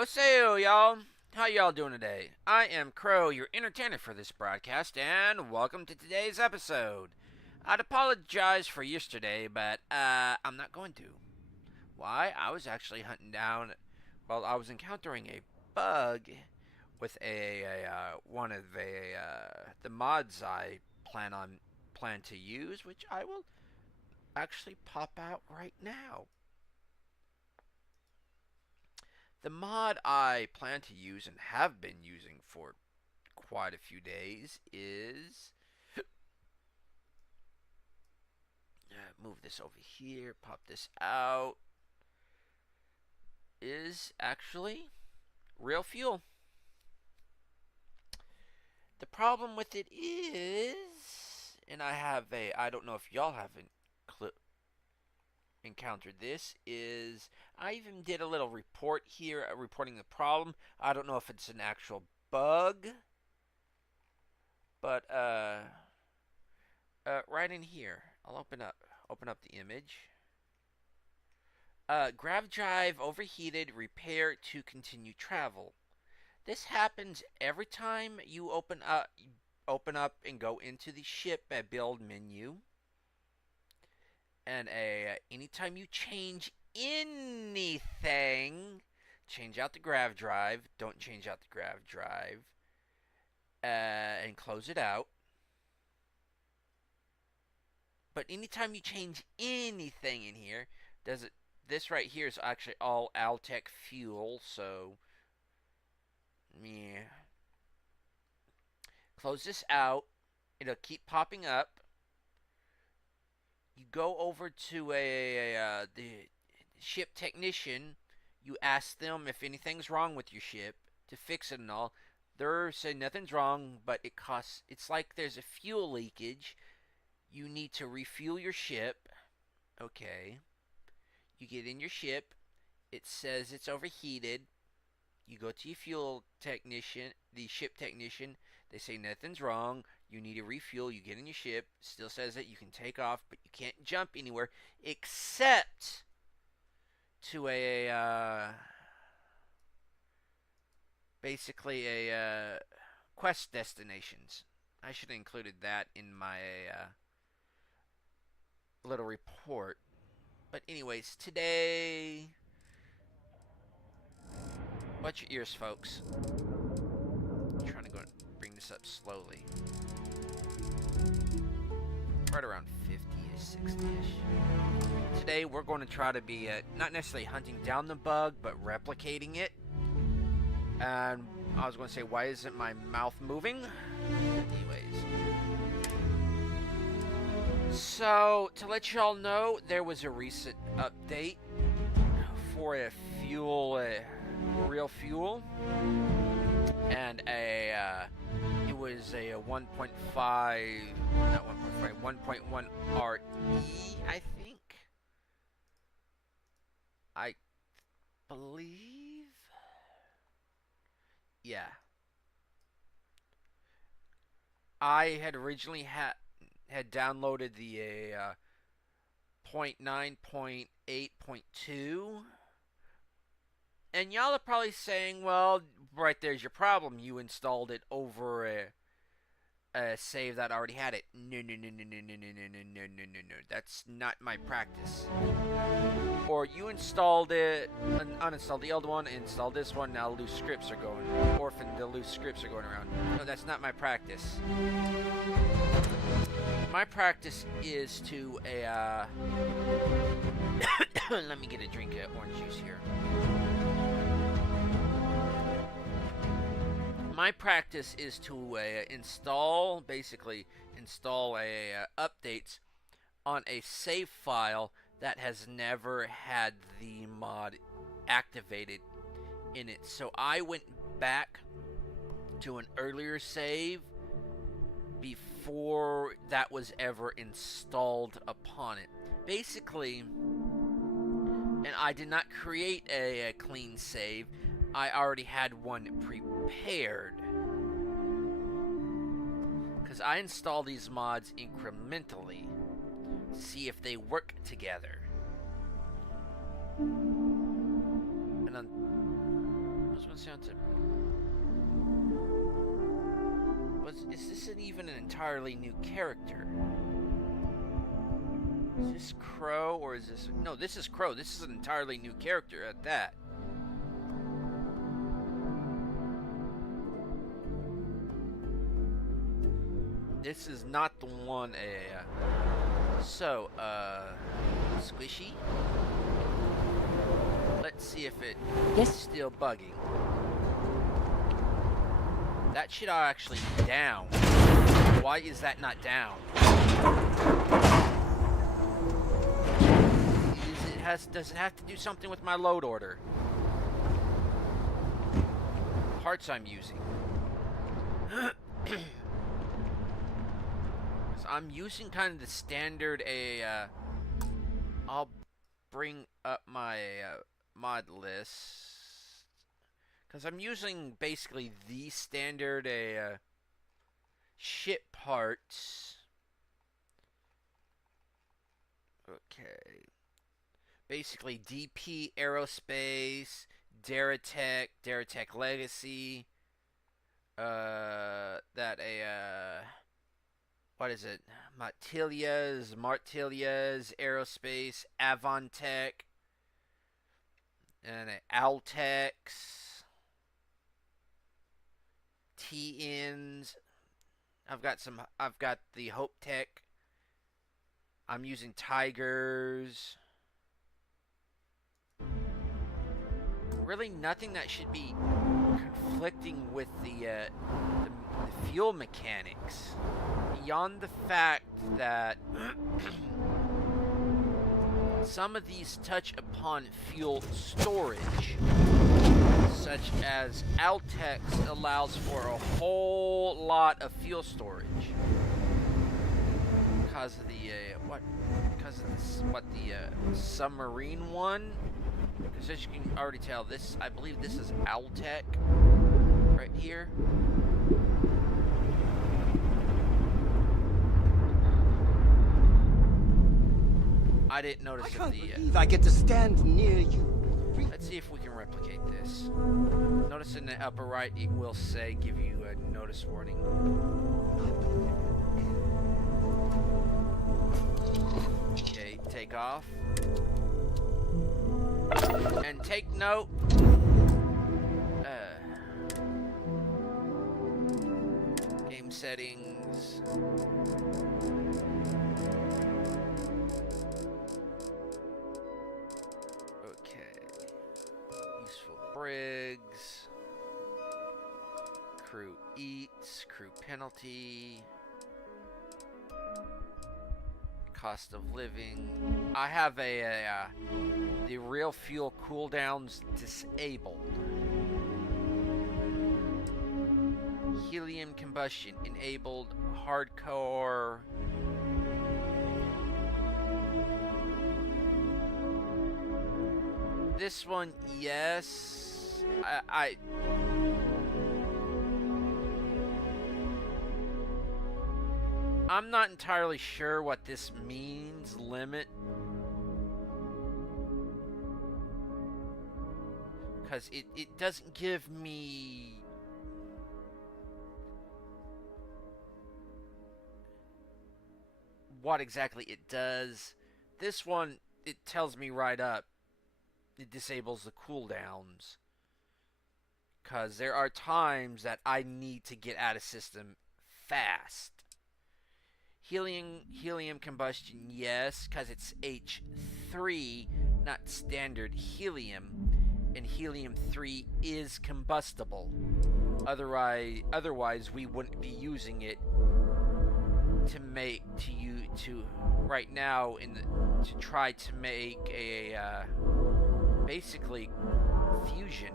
Oseyo, y'all. How y'all doing today? I am Crow, your entertainer for this broadcast, and welcome to today's episode. I'd apologize for yesterday, but I'm not going to. Why? I was actually hunting down. Well, I was encountering a bug with one of the mods I plan to use, which I will actually pop out right now. The mod I plan to use and have been using for quite a few days is move this over here, pop this out, is actually real fuel. The problem with it is, and I don't know if y'all haven't encountered this, is I even did a little report here reporting the problem. I don't know if it's an actual bug, but right in here, I'll open up the image. Grav drive overheated, repair to continue travel. This happens every time you open up and go into the ship build menu, and anytime you change anything, change out the Grav drive. Don't change out the Grav drive, and close it out. But anytime you change anything in here, does it? This right here is actually all Altec fuel, so yeah. Close this out. It'll keep popping up. You go over to the ship technician. You ask them if anything's wrong with your ship to fix it and all. They're saying nothing's wrong, but it costs. It's like there's a fuel leakage. You need to refuel your ship. Okay. You get in your ship. It says it's overheated. You go to your fuel technician, the ship technician. They say nothing's wrong. You need to refuel. You get in your ship. Still says that you can take off, but you can't jump anywhere except to basically a quest destinations. I should have included that in my little report. But anyways, today, watch your ears, folks. I'm trying to bring this up slowly. Right around 50-ish, 60-ish. Today we're going to try to be not necessarily hunting down the bug, but replicating it. And I was going to say, why isn't my mouth moving? Anyways. So, to let y'all know, there was a recent update for a real fuel, and it was a 1.5, not 1.5, 1.1 RE, I think. I believe. Yeah. I had originally had downloaded the 0.9.8.2, and y'all are probably saying, well, right there's your problem. You installed it over a save that already had it. No, no, no, no, no, no, no, no, no, no, no, no, no. That's not my practice. Or you installed it, uninstalled the old one, installed this one, now loose scripts are going, the loose scripts are going around. No, that's not my practice. My practice is to let me get a drink of orange juice here. My practice is to install updates on a save file that has never had the mod activated in it. So I went back to an earlier save before that was ever installed upon it. Basically, and I did not create a clean save. I already had one prepared, because I install these mods incrementally to see if they work together. And sounds is this even an entirely new character? Is this Crow or is this... No, this is Crow. This is an entirely new character at that. This is not the one... So, Squishy? Let's see if it's still bugging. That should actually be down. Why is that not down? Does it have to do something with my load order? Parts I'm using. I'm using kind of the standard I'll bring up my mod list, because I'm using basically the standard ship parts. Okay. Basically DP Aerospace, Daratech Legacy, what is it? Martilias, Aerospace, Avontech, and Altex, T-Ins. I've got the Hope Tech. I'm using Tigers. Really nothing that should be conflicting with the fuel mechanics, beyond the fact that some of these touch upon fuel storage, such as Altex allows for a whole lot of fuel storage because of the submarine one. Because as you can already tell, I believe this is Altec right here. I didn't notice if believe I get to stand near you. Let's see if we can replicate this. Notice in the upper right, it will say, give you a notice warning. Okay, take off. And take note. Game settings. Okay. Useful brigs. Crew eats. Crew penalty. Cost of living. I have the real fuel cooldowns disabled. Helium combustion enabled. Hardcore. This one, yes. I'm not entirely sure what this means, limit. Because it doesn't give me... what exactly it does. This one, it tells me right up. It disables the cooldowns. Because there are times that I need to get out of system fast. Helium combustion, yes, because it's H3, not standard helium, and helium-3 is combustible. Otherwise, we wouldn't be using it right now to try to make a basically fusion.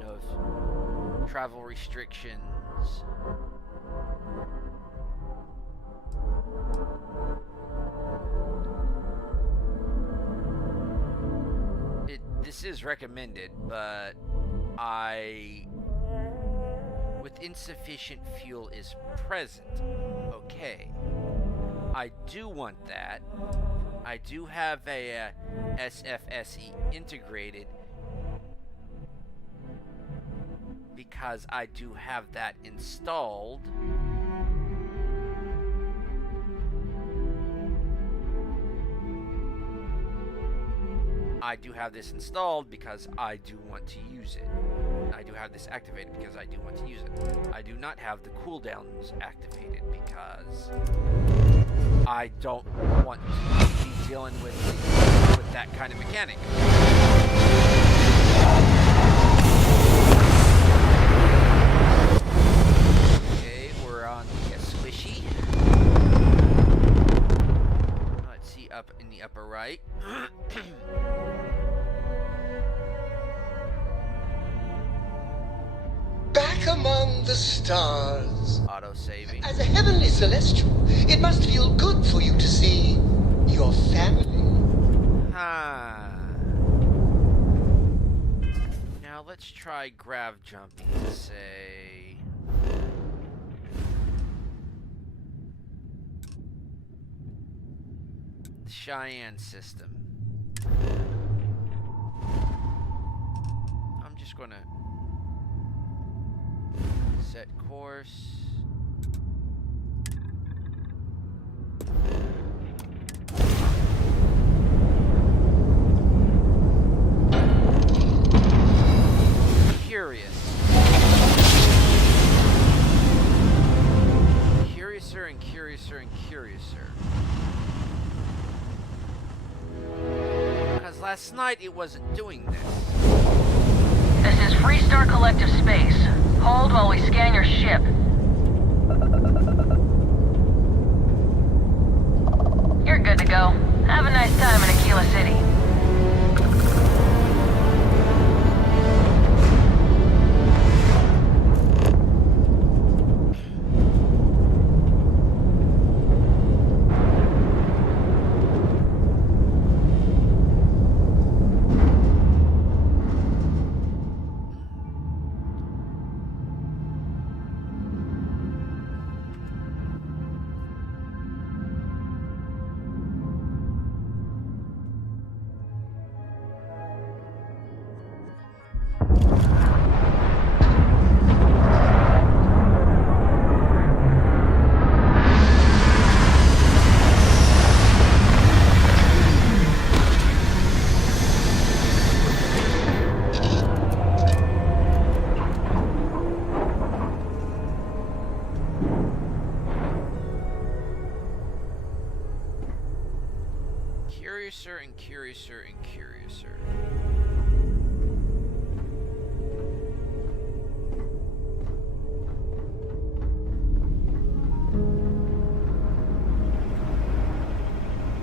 No travel restrictions. This is recommended, but with insufficient fuel is present. Okay. I do want that. I do have a SFSE integrated because I do have that installed. I do have this installed because I do want to use it. I do have this activated because I do want to use it. I do not have the cooldowns activated because I don't want to be dealing with that kind of mechanic. Okay, we're on the squishy. Let's see up in the upper right. Back among the stars. Auto-saving. As a heavenly celestial, it must feel good for you to see your family. Now let's try Grav jumping to say... the Cheyenne system. I'm just gonna set course. Curiouser and curiouser and curiouser. Because last night it wasn't doing this. This is Freestar Collective Space. Hold while we scan your ship. You're good to go. Have a nice time in Aquila City. Curiouser and curiouser and curiouser.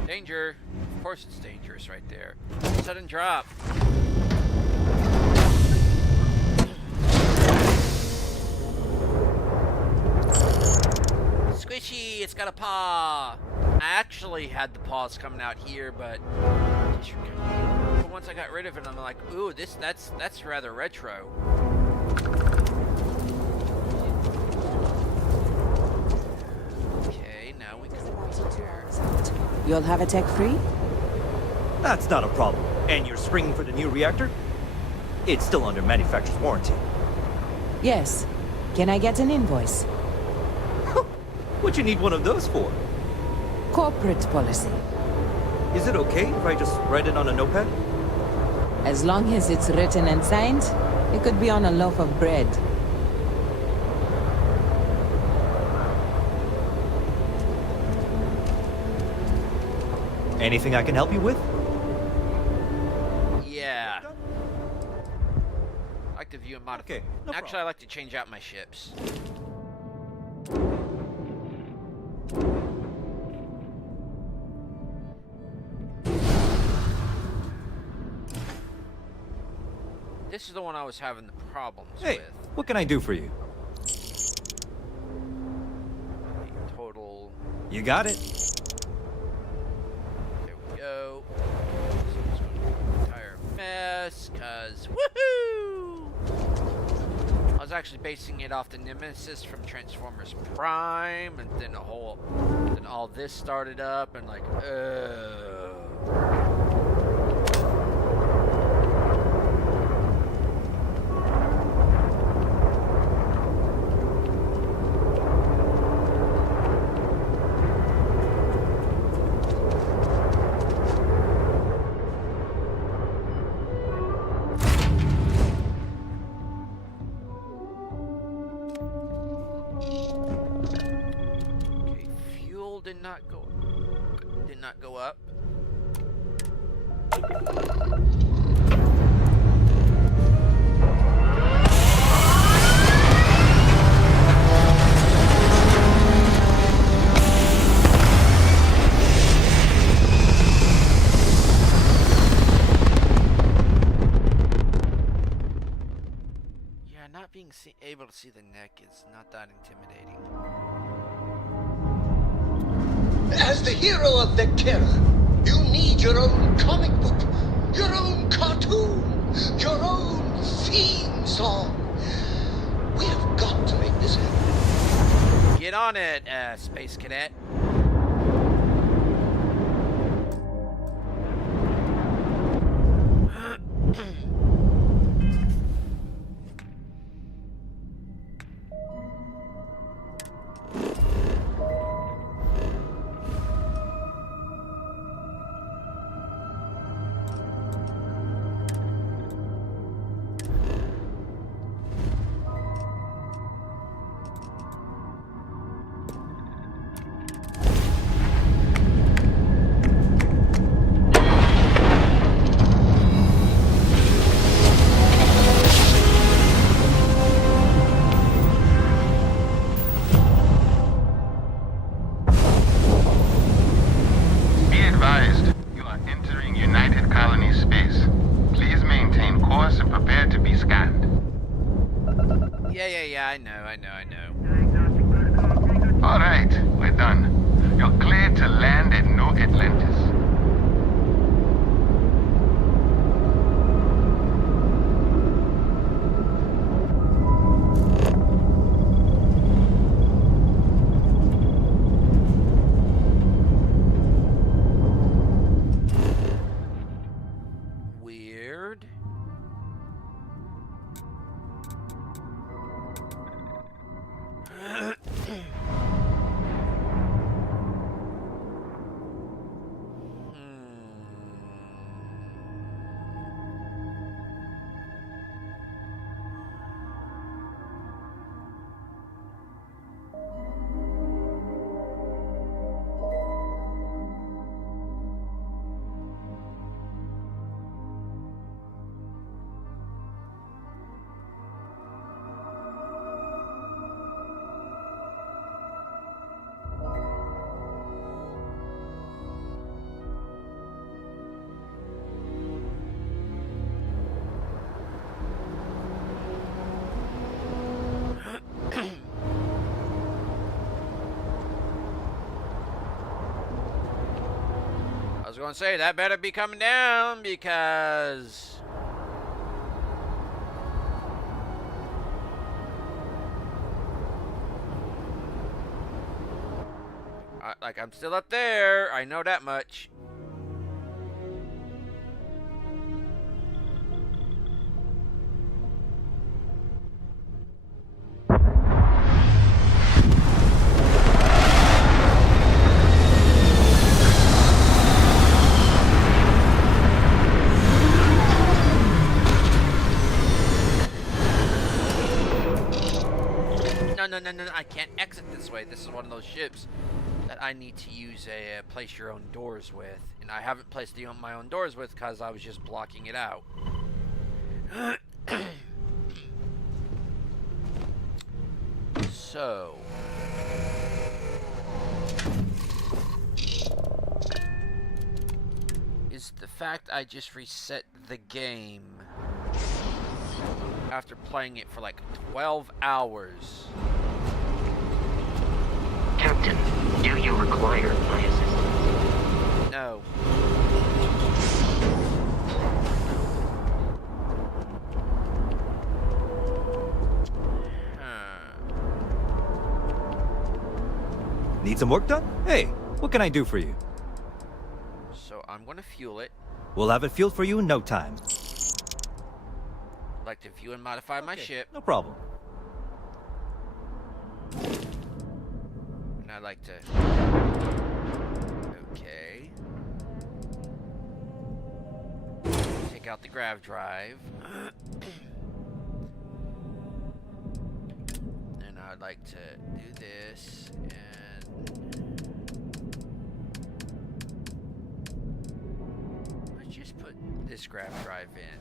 Danger! Of course it's dangerous right there. Sudden drop. Squishy! It's got a paw! I actually had the paws coming out here, but once I got rid of it, I'm like, ooh, that's rather retro. Okay, now we can You'll have a tech free? That's not a problem. And you're springing for the new reactor? It's still under manufacturer's warranty. Yes. Can I get an invoice? What you need one of those for? Corporate policy. Is it okay if I just write it on a notepad? As long as it's written and signed, it could be on a loaf of bread. Anything I can help you with? Yeah. I like to view and modify. Okay, no Actually, problem. I like to change out my ships. This is the one I was having the problems Hey, with. what can I do for you? Total. You got it. There we go. So it's going to be an entire mess, cause woohoo! I was actually basing it off the Nemesis from Transformers Prime, and then all this started up, and like, ugh. Okay, fuel did not go up. Yeah, not being able to see the neck is not that intimidating. As the hero of Vectera, you need your own comic book, your own cartoon, your own theme song. We have got to make this happen. Get on it, Space Cadet. I know. All right, we're done. You're cleared to land at New Atlantis. Weird. I was going to say, that better be coming down, because... I'm still up there. I know that much. No, I can't exit this way. This is one of those ships that I need to use a place your own doors with. And I haven't placed my own doors with because I was just blocking it out. So... is the fact I just reset the game after playing it for like 12 hours. Captain, do you require my assistance? No. Need some work done? Hey, what can I do for you? So I'm want to fuel it. We'll have it fueled for you in no time. I'd like to view and modify my ship. No problem. And I'd like to... Okay. Take out the grav drive. And I'd like to do this and... Let's just put this grav drive in.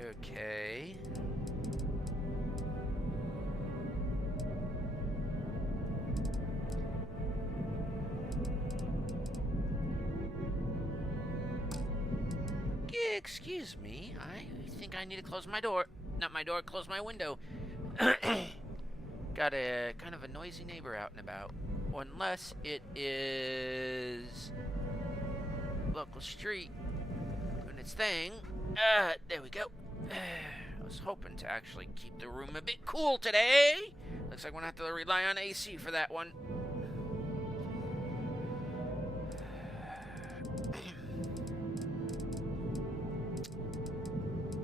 Okay. Excuse me, I think I need to close my door. Not my door, close my window. Got a kind of a noisy neighbor out and about. Unless it is local street doing its thing. There we go. I was hoping to actually keep the room a bit cool today. Looks like we're gonna have to rely on AC for that one.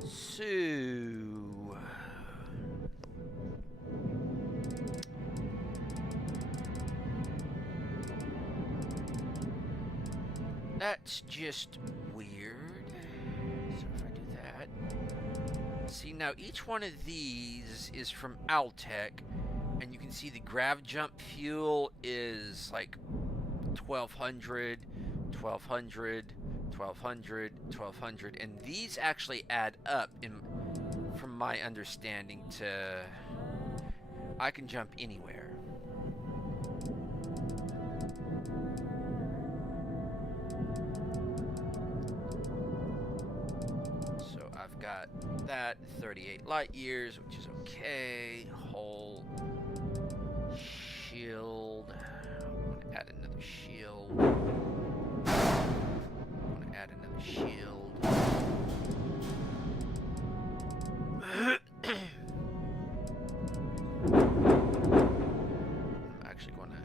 So, that's just weird. So if I do that, see now each one of these is from Altec, and you can see the grav jump fuel is like 1200, 1200. 1200, 1200, and these actually add up from my understanding to I can jump anywhere. So I've got that 38 light years, which is okay. Whole shield. I'm gonna add another shield. Add another shield. I'm actually going to...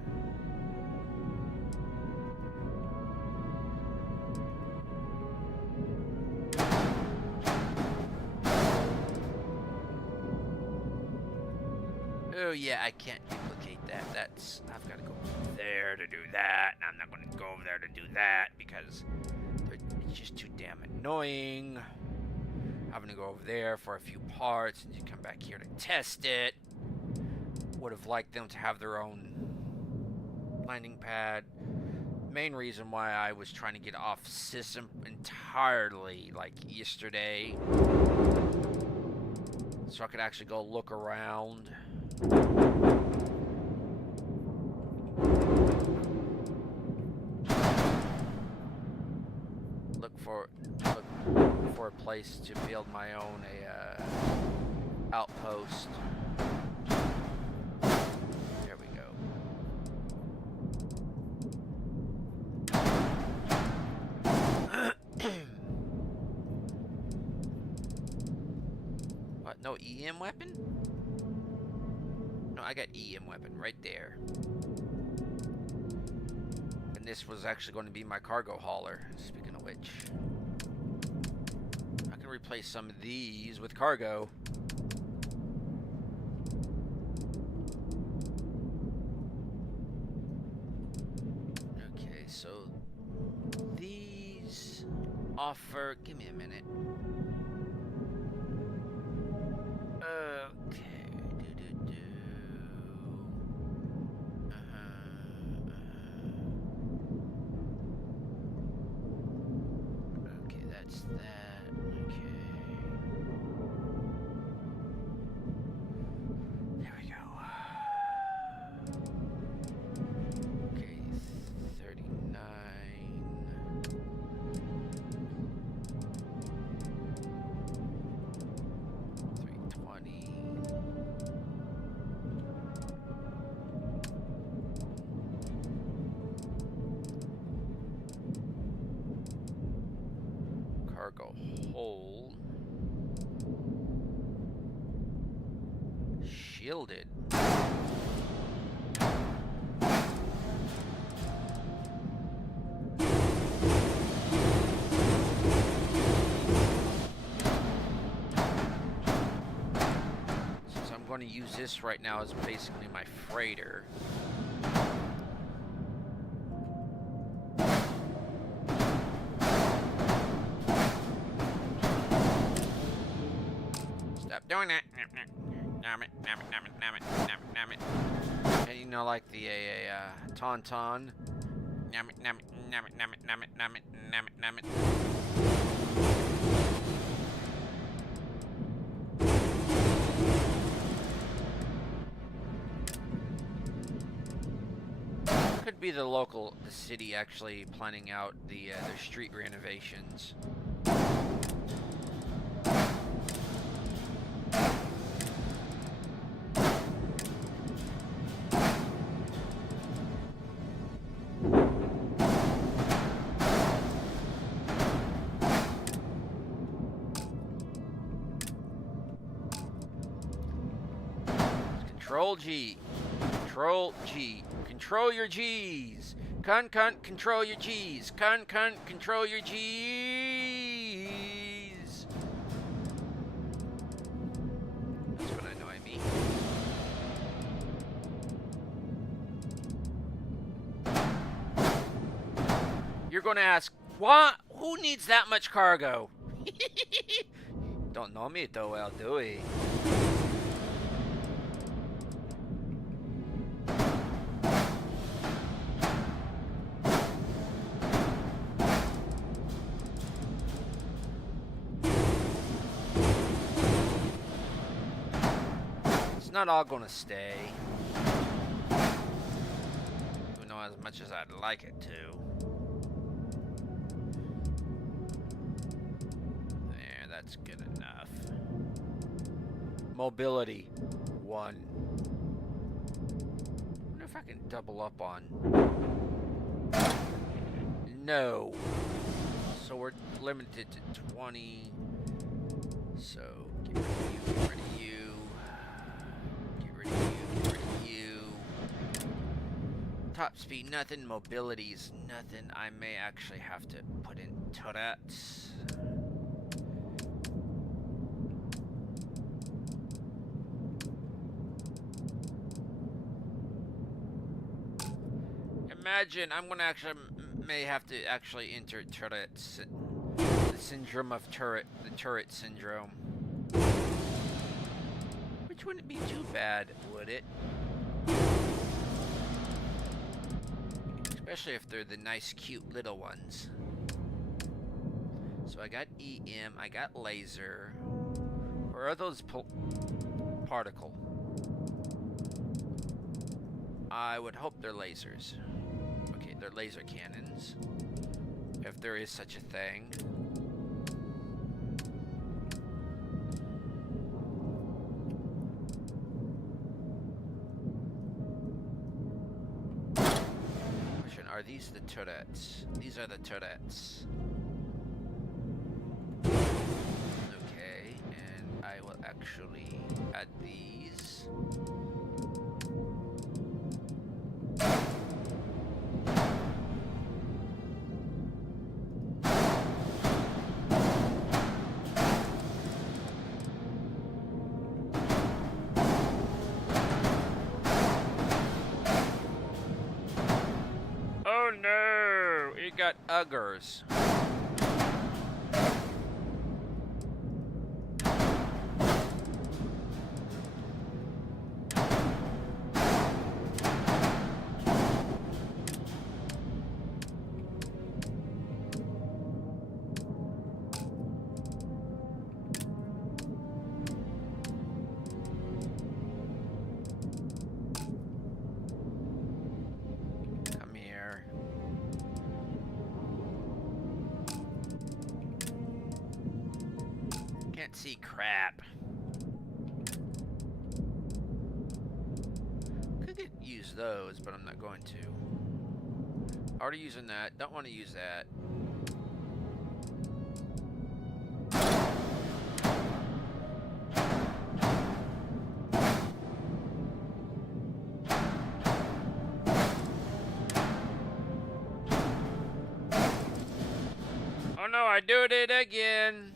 Oh yeah, I can't duplicate that. I've got to go there to do that, and I'm not going to go over there to do that because it's just too damn annoying. Having to go over there for a few parts and you come back here to test it. Would have liked them to have their own landing pad. Main reason why I was trying to get off system entirely, like yesterday, so I could actually go look around. Look for a place to build my own outpost. There we go. What? No EM weapon? No, I got EM weapon right there. And this was actually going to be my cargo hauler. Speaking of which, I can replace some of these with cargo. Okay, so these offer... Give me a minute. Okay. Okay, that's that. Okay. There we go. Okay, 39. 320. Cargo shielded. Since I'm going to use this right now as basically my freighter. Stop doing that. Damn it, damn it, damn it, damn it, damn it, damn it. And you know, like the tauntaun. Damn it, damn it, damn it, damn it, damn it, damn it, damn it, damn it. Could be the city actually planning out their street renovations. Control G. Control G. Control your G's. Cunt, control your G's. Cunt, control your G's. That's what annoy me. You're gonna ask, what? Who needs that much cargo? Don't know me though well, do we? Not all gonna stay. You know, as much as I'd like it to. There, that's good enough. Mobility 1. I wonder if I can double up on. No. So we're limited to 20. So get rid of you, get rid of you. Top speed, nothing. Mobility's nothing. I may actually have to put in turrets. Imagine I'm gonna actually may have to actually enter turrets. The syndrome of the turret syndrome. Which wouldn't be too bad, would it? Especially if they're the nice, cute little ones. So I got EM, I got laser. Or are those particle? I would hope they're lasers. Okay, they're laser cannons. If there is such a thing. Are these the turrets? These are the turrets. Okay, and I will actually add these. Got uggers. See crap. Could use those, but I'm not going to. Already using that. Don't want to use that. Oh, I did it again.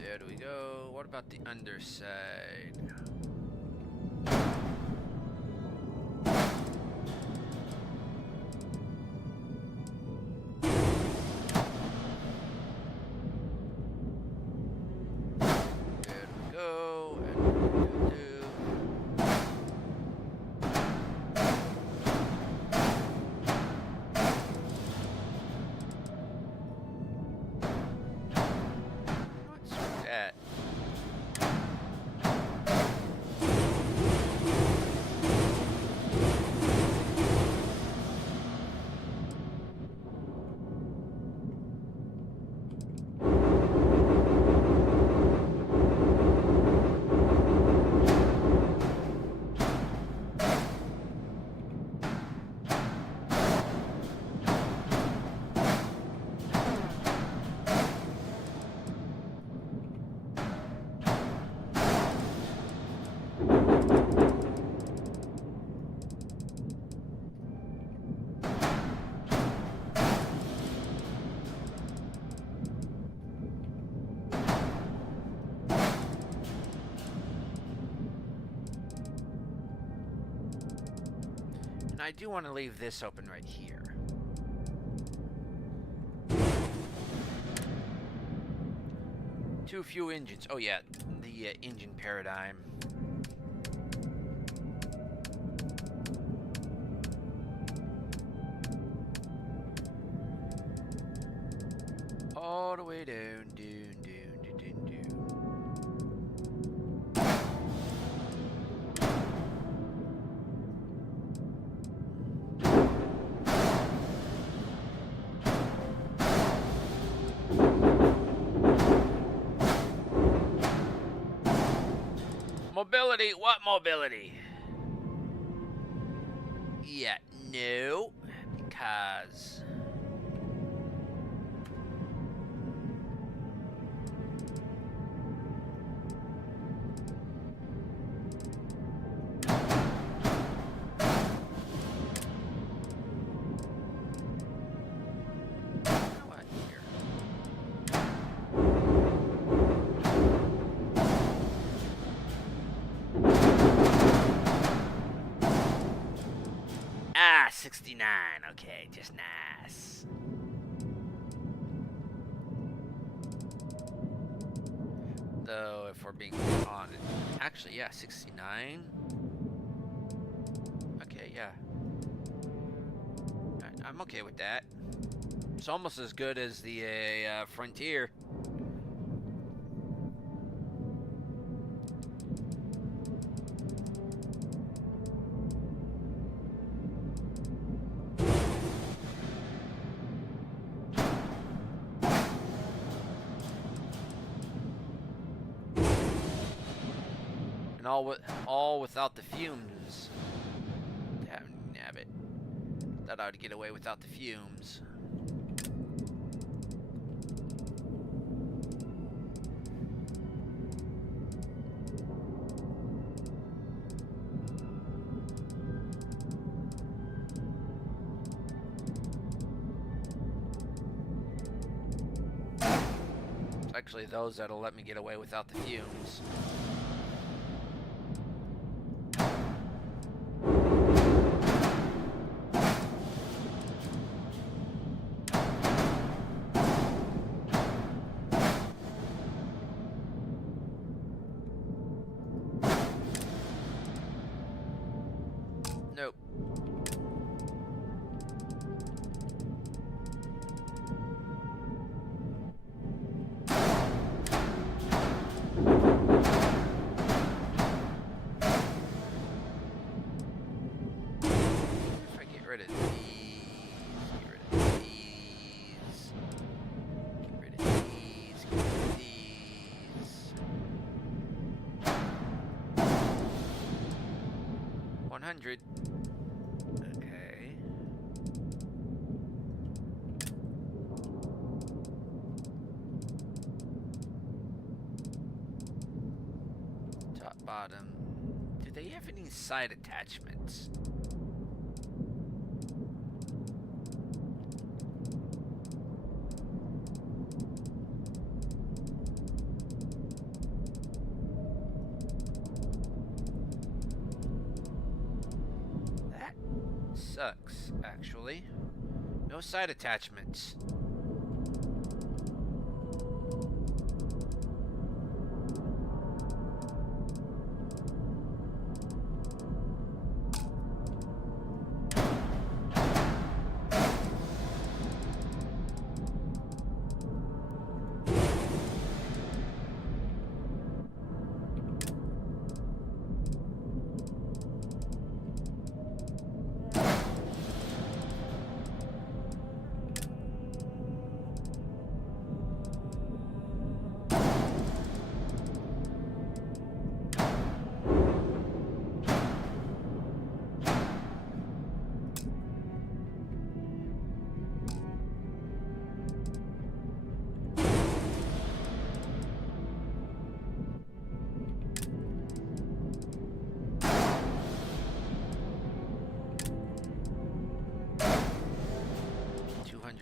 There we go. What about the underside? There we go. And what's that? And I do want to leave this open right here. Too few engines. Oh yeah, the engine paradigm. All the way down, down, down, down, down, down. Mobility? What mobility? Yeah, no. Because... what here? Ah, 69. Okay, just nice. Though, if we're being honest, actually, yeah, 69. Okay, yeah. I'm okay with that. It's almost as good as the Frontier. And all without the fumes. Damn nabbit. That ought to get away without the fumes. It's actually those that'll let me get away without the fumes. Nope. If I get rid of these, get rid of these, get rid of these, get rid 100. Okay. Top, bottom. Do they have any side attachments? That sucks, actually. No side attachments.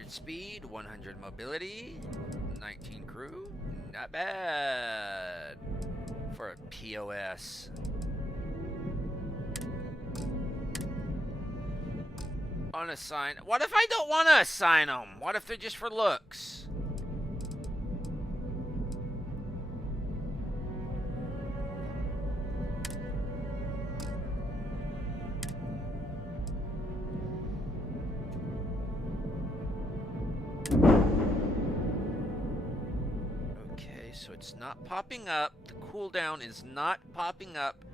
Speed, 100 mobility, 19 crew, not bad for a POS. Unassign. What if I don't want to assign them? What if they're just for looks? So it's not popping up. The cooldown is not popping up.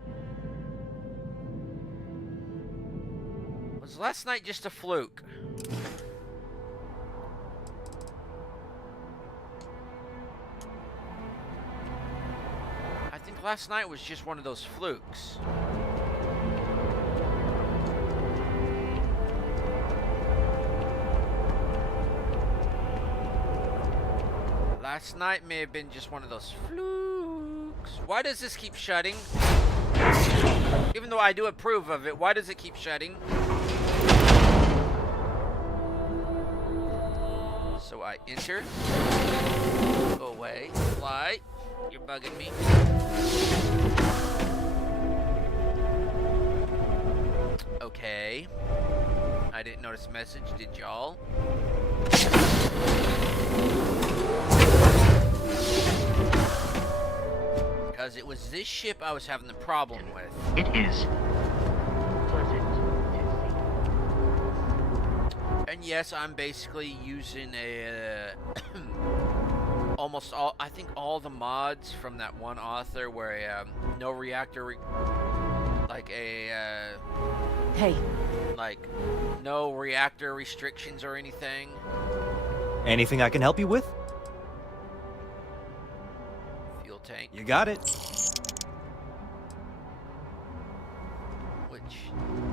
Was last night just a fluke? I think last night was just one of those flukes. Last night may have been just one of those flukes. Why does this keep shutting? Even though I do approve of it, why does it keep shutting? So I enter. Go away. Fly. You're bugging me. Okay. I didn't notice a message, did y'all? Because it was this ship I was having the problem with. It is pleasant to And yes, I'm basically using a almost all, I think all the mods from that one author where no reactor, Hey, like no reactor restrictions or anything. Anything I can help you with? Fuel tank. You got it. Which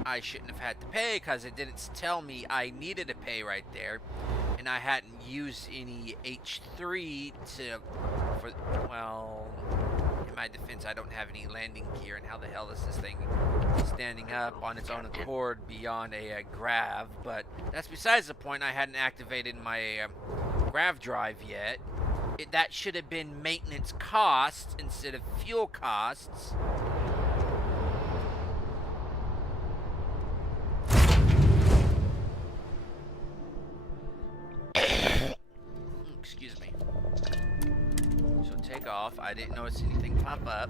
I shouldn't have had to pay because it didn't tell me I needed to pay right there, and I hadn't used any H3 well, in my defense, I don't have any landing gear, and how the hell is this thing standing up on its own accord beyond a Grav? But that's besides the point. I hadn't activated my Grav drive yet. That should have been maintenance costs instead of fuel costs. Excuse me. So take off. I didn't notice anything pop up.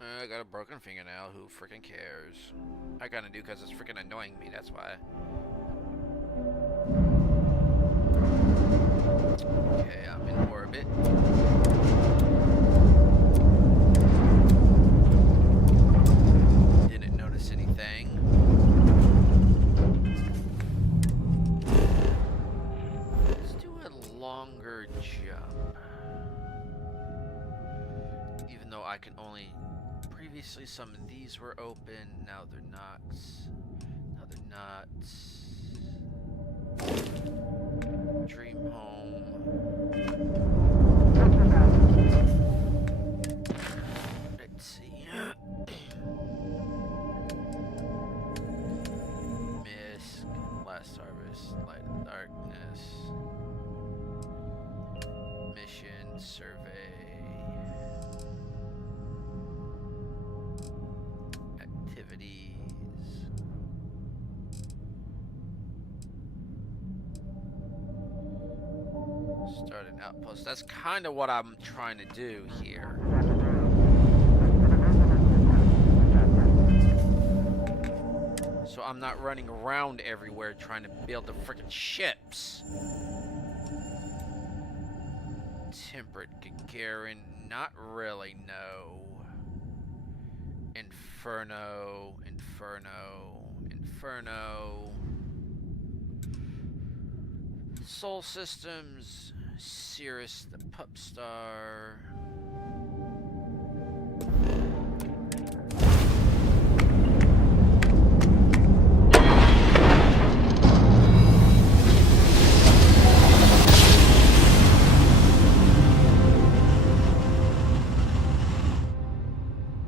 I got a broken fingernail. Who freaking cares? I gotta do because it's freaking annoying me. That's why. Okay, I'm in orbit. Previously, some of these were open. Now they're not. Now they're not. Dream home. Let's see. Mist, Last Harvest, Light of Darkness. Mission, survey. Activities. Start an outpost. That's kind of what I'm trying to do here. So I'm not running around everywhere trying to build the freaking ships. Temperate Gagarin, not really, no. Inferno, Inferno, Inferno. Soul Systems, Cirrus the Pup Star.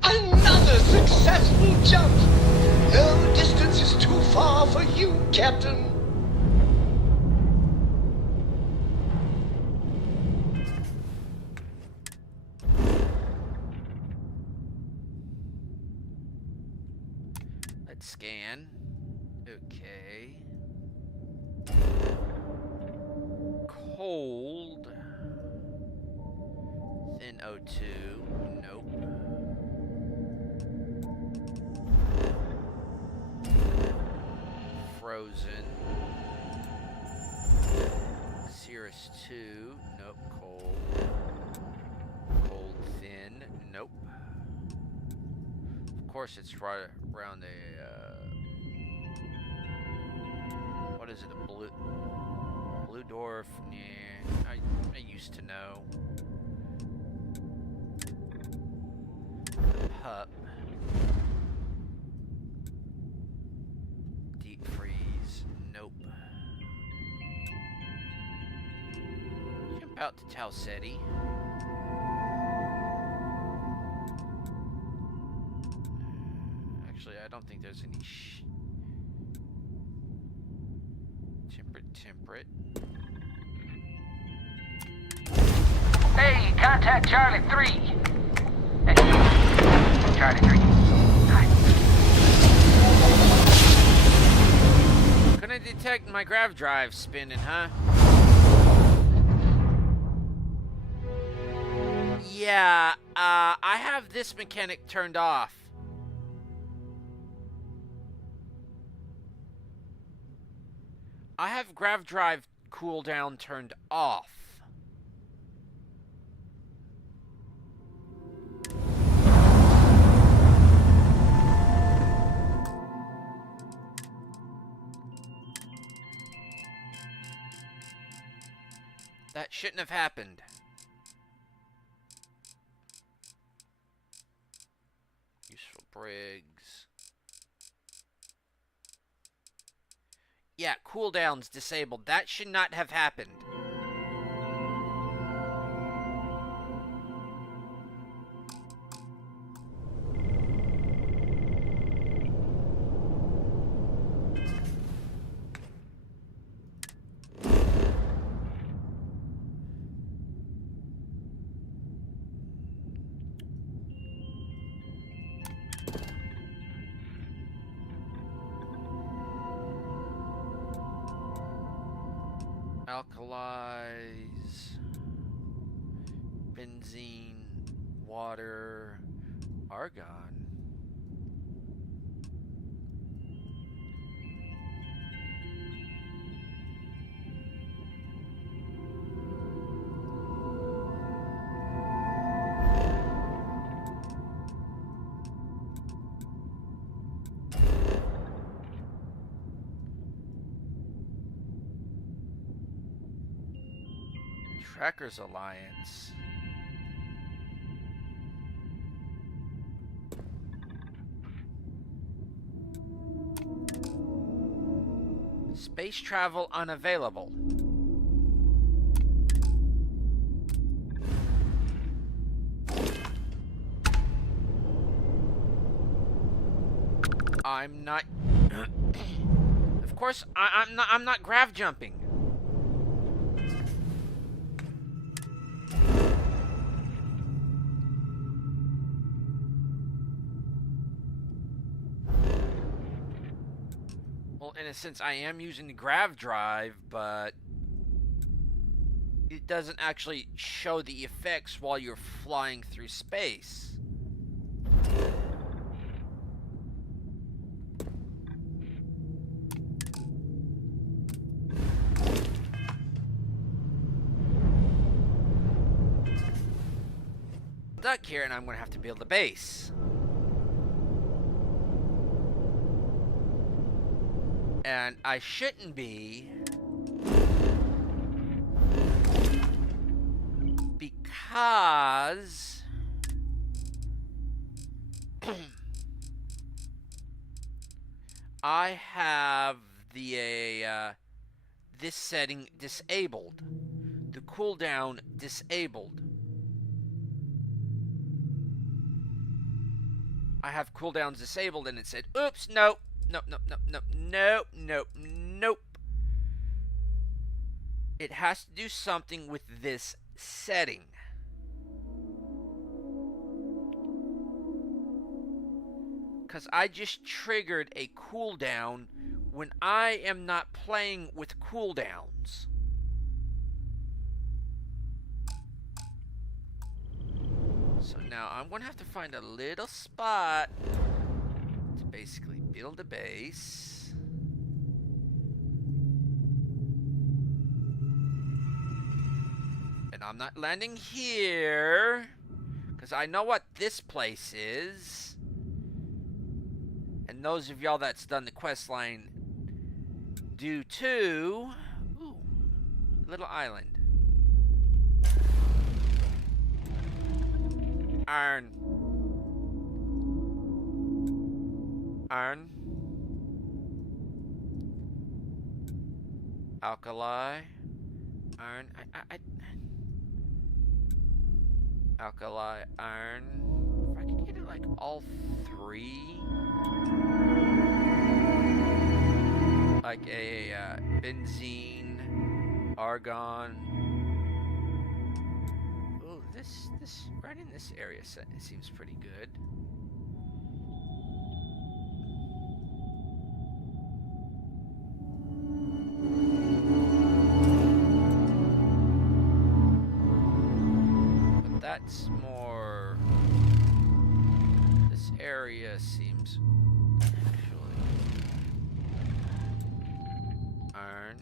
Another successful jump! No distance is too far for you, Captain. Let's scan. Okay. Cold. Thin O2. Nope. Frozen. Cirrus 2. Nope. Cold. Cold thin. Nope. Of course, it's right around a. What is it? A blue dwarf? Nah, I used to know. Pup. Deep freeze. Nope. Jump out to Tau Ceti. Actually, I don't think there's any temperate. Hey, contact Charlie 3. Hey, Charlie 3. Hi. Couldn't detect my grav drive spinning, huh? Yeah, I have this mechanic turned off. I have grav drive cooldown turned off. That shouldn't have happened. Useful Briggs. Yeah, cooldowns disabled. That should not have happened. Alkalis, benzene, water, argon. Trackers Alliance. Space travel unavailable. I'm not. Of course, I'm not. I'm not grav jumping. Well, in a sense, I am using the grav drive, but it doesn't actually show the effects while you're flying through space. Stuck here, and I'm going to have to build a base. And I shouldn't be, because I have the this setting disabled, the cooldown disabled. I have cooldowns disabled, and it said, "Oops, nope, nope, nope, nope, nope, nope, nope, nope." It has to do something with this setting. Because I just triggered a cooldown when I am not playing with cooldowns. So now I'm going to have to find a little spot to basically build a base. And I'm not landing here, because I know what this place is. And those of y'all that's done the quest line do too. Ooh, little island. Iron. Iron. Alkali. Iron. Alkali. Iron. If I could get it like all three. Like a benzene, argon. Ooh, this right in this area seems pretty good. But that's more. This area seems. Iron.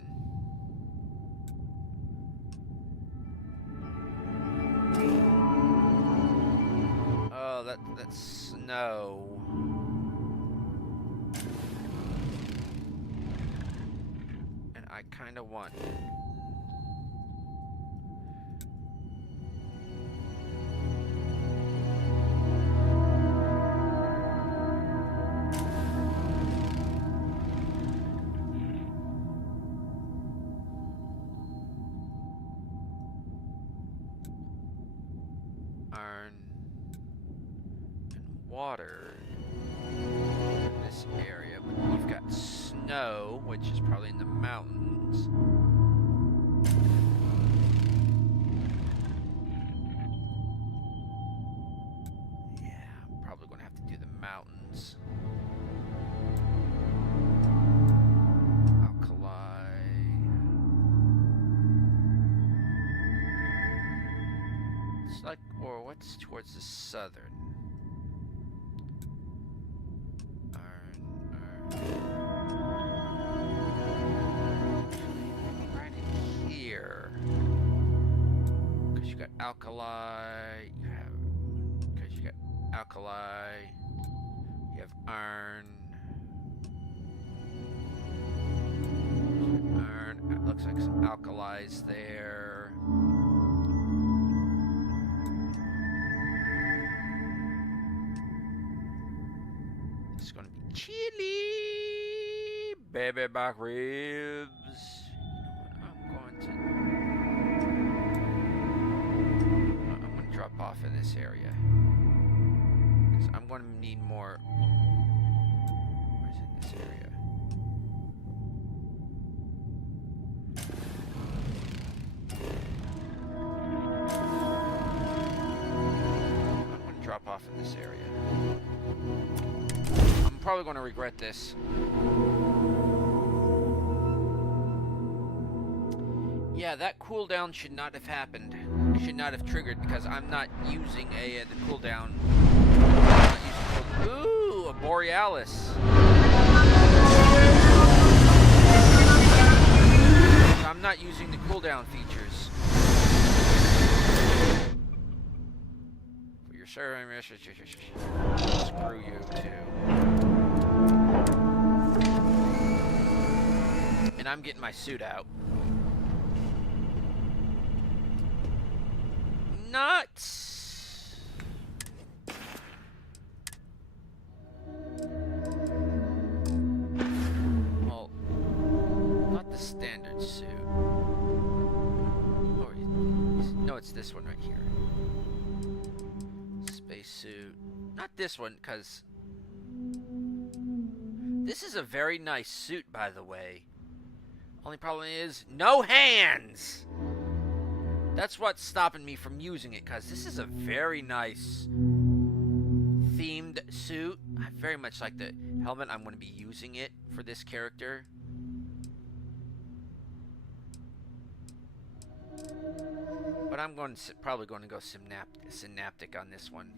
Oh, that's snow. And I kind of want. Iron and water in this area, but we've got snow, which is probably in the mountains. Yeah, I'm probably going to have to do the mountains. Like, or what's towards the southern? Iron. Maybe right in here. Because you got alkali. Because you got alkali. You have iron. Iron. It looks like some alkalis there. It's gonna be chilly, baby back ribs. I'm going to drop off in this area. 'Cause I'm going to need more. Where's in this area? I'm going to drop off in this area. I'm probably going to regret this. Yeah, that cooldown should not have happened. Should not have triggered because I'm not using the cooldown. Ooh, a Borealis. So I'm not using the cooldown features. For your service, screw you too. And I'm getting my suit out. Nuts. Well, not the standard suit. Oh, no, it's this one right here. Space suit. Not this one, because this is a very nice suit, by the way. Only problem is no hands. That's what's stopping me from using it, because this is a very nice themed suit. I very much like the helmet. I'm going to be using it for this character. But I'm going to probably going to go synaptic on this one.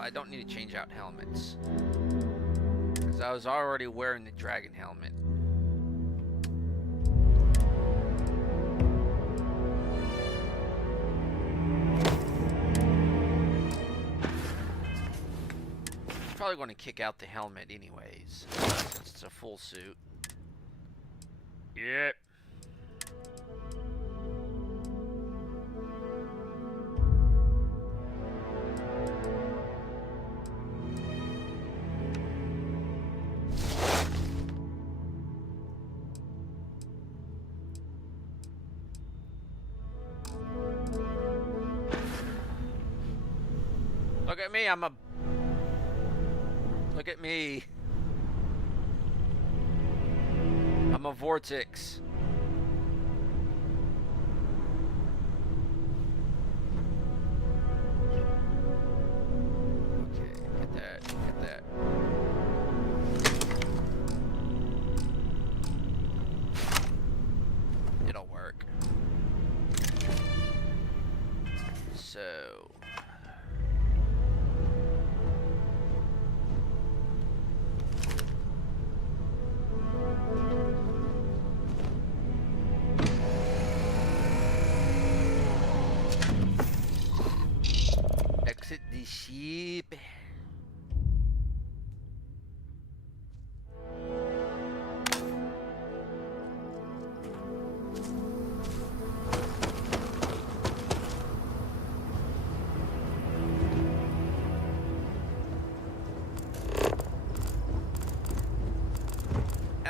I don't need to change out helmets, because I was already wearing the dragon helmet. It's probably going to kick out the helmet anyways, since it's a full suit. Yep. Look at me, look at me. I'm a vortex. Okay, get that. It'll work. So... exit the ship.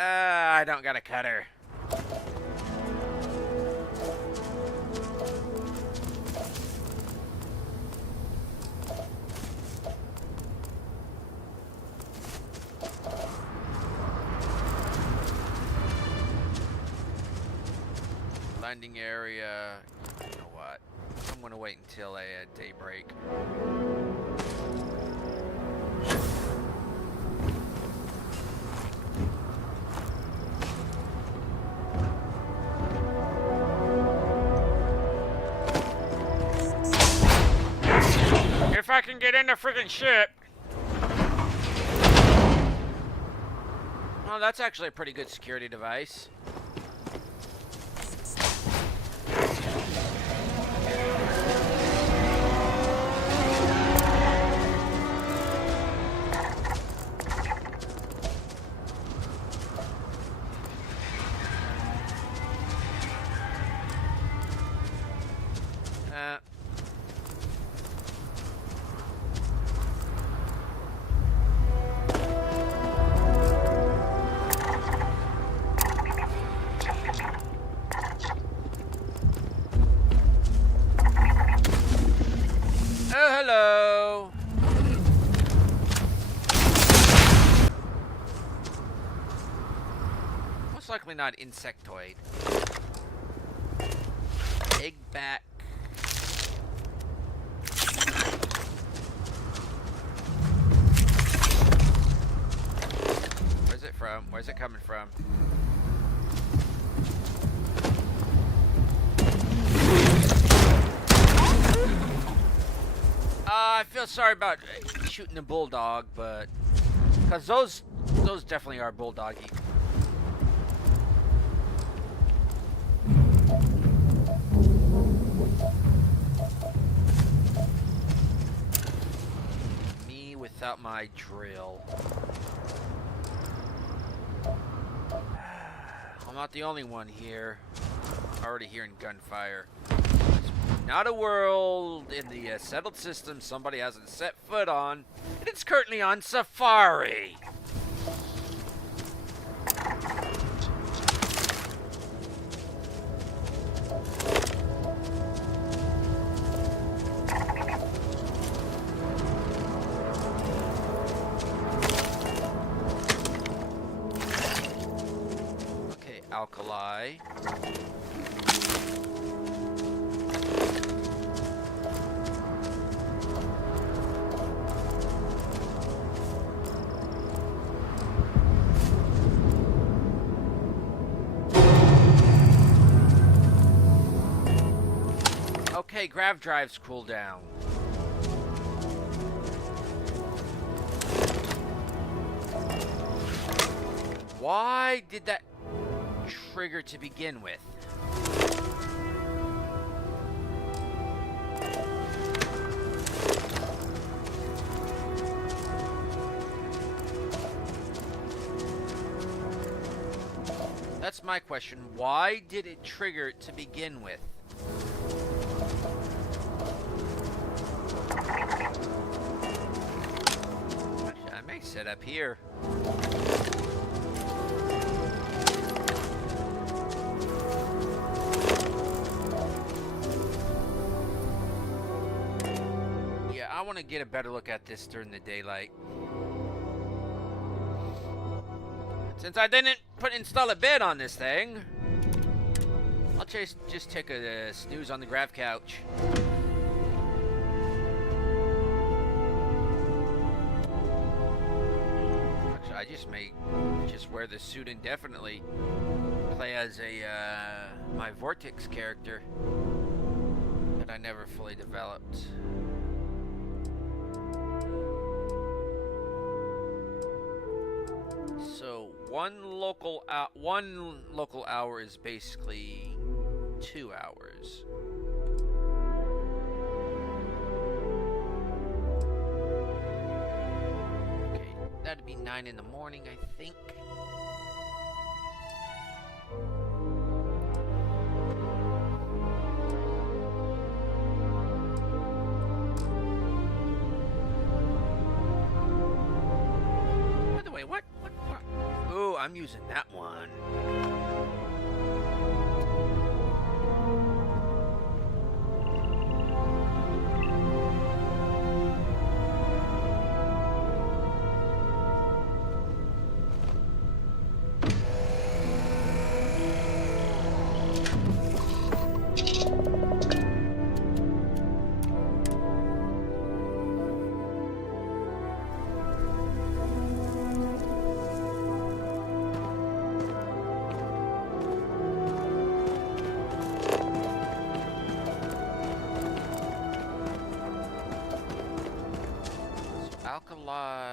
I don't got a cutter. Landing area. You know what? I'm gonna wait until daybreak. if I can get in the friggin' ship. Well, that's actually a pretty good security device. Oh, hello. Most likely not insectoid. Egg back. Where's it from? Where's it coming from? I feel sorry about shooting the bulldog, but because those definitely are bulldoggy. Me without my drill. I'm not the only one here. Already hearing gunfire. Not a world in the settled system somebody hasn't set foot on, and it's currently on safari. Okay, alkali. Okay, grav drives cool down. Why did that trigger to begin with? That's my question. Why did it trigger to begin with? Actually, I may set up here. Yeah, I want to get a better look at this during the daylight. Since I didn't install a bed on this thing, I'll just take a snooze on the grav couch. Actually, I just may just wear the suit indefinitely. Play as my Vortex character that I never fully developed. So one local hour is basically 2 hours. Okay, that'd be 9 in the morning, I think. By the way, what? Oh, I'm using that one. fly.